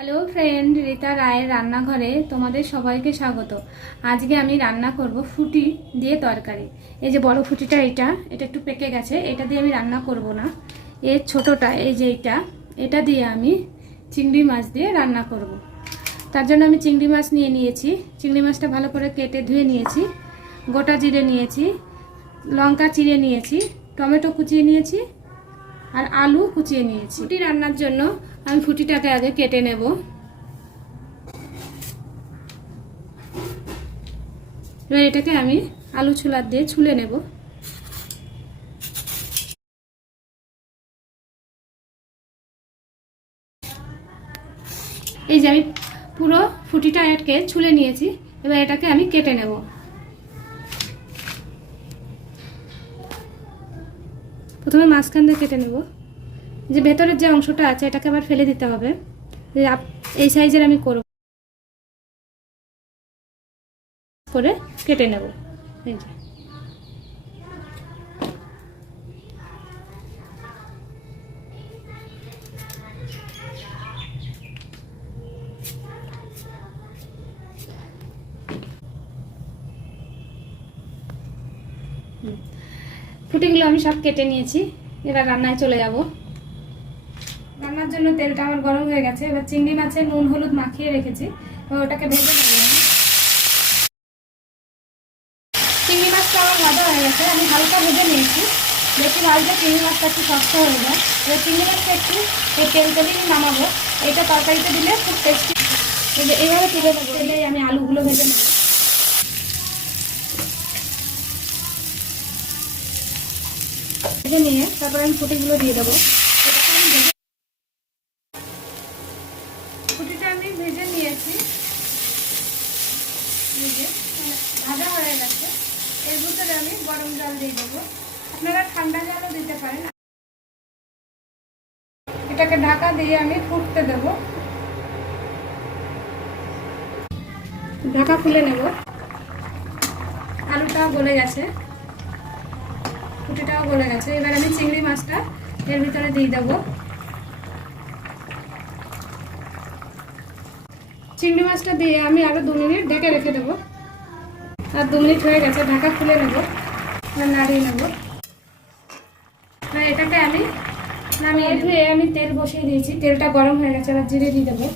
Hello friend Rita রায়ের রান্নাঘরে তোমাদের সবাইকে স্বাগত। আজকে আমি রান্না করব ফুটি দিয়ে তরকারি। এই যে বড় ফুটিটা এটা এটা একটু পেকে গেছে, এটা দিয়ে আমি রান্না করব না। এর ছোটটা, এই যে এটা এটা দিয়ে আমি চিংড়ি মাছ দিয়ে রান্না করব। তার জন্য আমি চিংড়ি মাছ নিয়ে নিয়েছি। চিংড়ি মাছটা ভালো করে কেটে ধুয়ে নিয়েছি, গোটা জিরে নিয়েছি, লঙ্কা চিড়ে নিয়েছি, টমেটো কুচিয়ে নিয়েছি আর আলু কুচিয়ে নিয়েছি। ফুটি রান্নার জন্য আমি ফুটিটাকে আগে কেটে নেব। এবার এটাকে আমি আলু ছোলার দিয়ে ছুলে নেব। এই যে আমি পুরো ফুটিটা এটকে ছুলে নিয়েছি, এবার এটাকে আমি কেটে নেব। প্রথমে মাঝখান দিয়ে কেটে নেব। যে ভেতরের যে অংশটা আছে, এটাকে আবার ফেলে দিতে হবে। এই সাইজের আমি করব। করে কেটে নেব। যে। ফুটিগুলো আমি সব কেটে নিয়েছি। এবার রান্নায় চলে যাব। রান্নার জন্য তেলটা আমার গরম হয়ে গেছে। এবার চিংড়ি মাছের নুন, হলুদ মাখিয়ে রেখেছি। ওটাকে ভেজে নেব। চিংড়ি মাছটা আমার ভাজা হয়ে গেছে। আমি হালকা ভেজে নিয়েছি। বেশি ভাজলে চিংড়ি মাছটা একটু শক্ত হয়ে যায়। এবার চিংড়ি মাছটা একটু এই তেল তেলেই নামাবো। এটা তরকারিতে দিলে খুব টেস্টি এই এইভাবে তুলে তেলেই আমি আলুগুলো ভেজে নেব। ভেজে নিয়ে তারপর আমি ফুটিগুলো দিয়ে দেবো। ভেজে- ফুটিটা আমি ভেজে নিয়েছি। যে, ভাজা হয়ে গেছে। এর ভিতরে আমি গরম জল দিয়ে দেবো। আপনারা ঠান্ডা জলও দিতে পারেন। এটাকে ঢাকা দিয়ে আমি ফুটতে দেব। ঢাকা খুলে নেব। আলুটা গলে গেছে। ফুটিটাও গলে গেছে। এবার আমি চিংড়ি মাছটা এর ভিতরে দিয়ে দেবো। চিংড়ি মাছটা দিয়ে আমি আরও দু মিনিট ঢেকে রেখে দেবো। আর দু মিনিট হয়ে গেছে ঢাকা খুলে নেব নাড়িয়ে নেব। আর এটাকে আমি নামিয়ে ধুয়ে আমি তেল বসিয়ে দিয়েছি তেলটা গরম হয়ে গেছে এবার জিরে দিয়ে দেবো।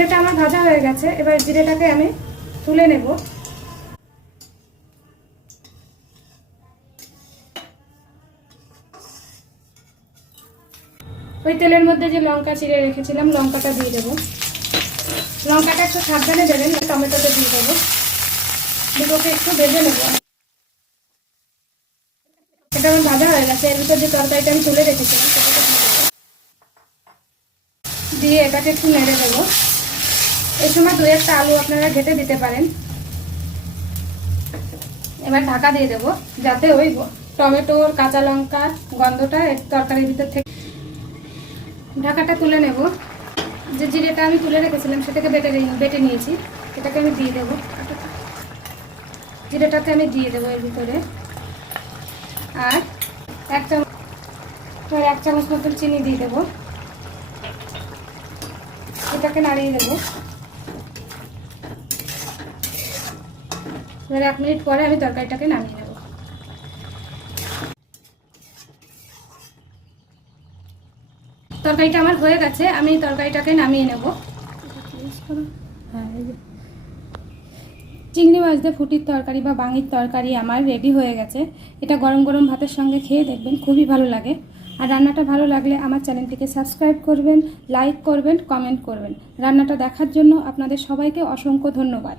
জিরেটা আমার ভাজা হয়ে গেছে, এবার জিরেটাকে আমি তুলে নেব। ওই তেলের মধ্যে যে লঙ্কা চিড়ে রেখেছিলাম, লঙ্কাটা দিয়ে দেবো। লঙ্কাটা একটু সাবধানে দেবেন টমেটোটা দিয়ে দেবো। দুটোকে একটু ভেজে নেব। এটা আমার ভাজা হয়ে গেছে, এর ভিতর যে তরকারিটা আমি তুলে রেখেছিলাম। দিয়ে এটাকে একটু নেড়ে দেবো। এই সময় দু একটা আলু আপনারা ঘেটে দিতে পারেন। এবার ঢাকা দিয়ে দেবো, যাতে ওই টমেটোর কাঁচা লঙ্কার গন্ধটা তরকারির ভিতর থেকে ঢাকাটা তুলে নেব। যে জিরেটা আমি তুলে রেখেছিলাম, সেটাকে বেটে বেটে নিয়েছি। এটাকে আমি দিয়ে দেবো। জিরেটাকে আমি দিয়ে দেবো এর ভিতরে। আর এক চামচ এক চামচ মতন চিনি দিয়ে দেবো। এটাকে নাড়িয়ে দেবো। এবার এক মিনিট পরে আমি তরকারিটাকে নামিয়ে নেব। তরকারিটা আমার হয়ে গেছে আমি তরকারিটাকে নামিয়ে নেব। হ্যাঁ, চিংড়ি মাছ দিয়ে ফুটির তরকারি বা বাঙির তরকারি আমার রেডি হয়ে গেছে। এটা গরম গরম ভাতের সঙ্গে খেয়ে দেখবেন খুবই ভালো লাগে। আর রান্নাটা ভালো লাগলে আমার চ্যানেলটিকে সাবস্ক্রাইব করবেন লাইক করবেন কমেন্ট করবেন। রান্নাটা দেখার জন্য আপনাদের সবাইকে অসংখ্য ধন্যবাদ।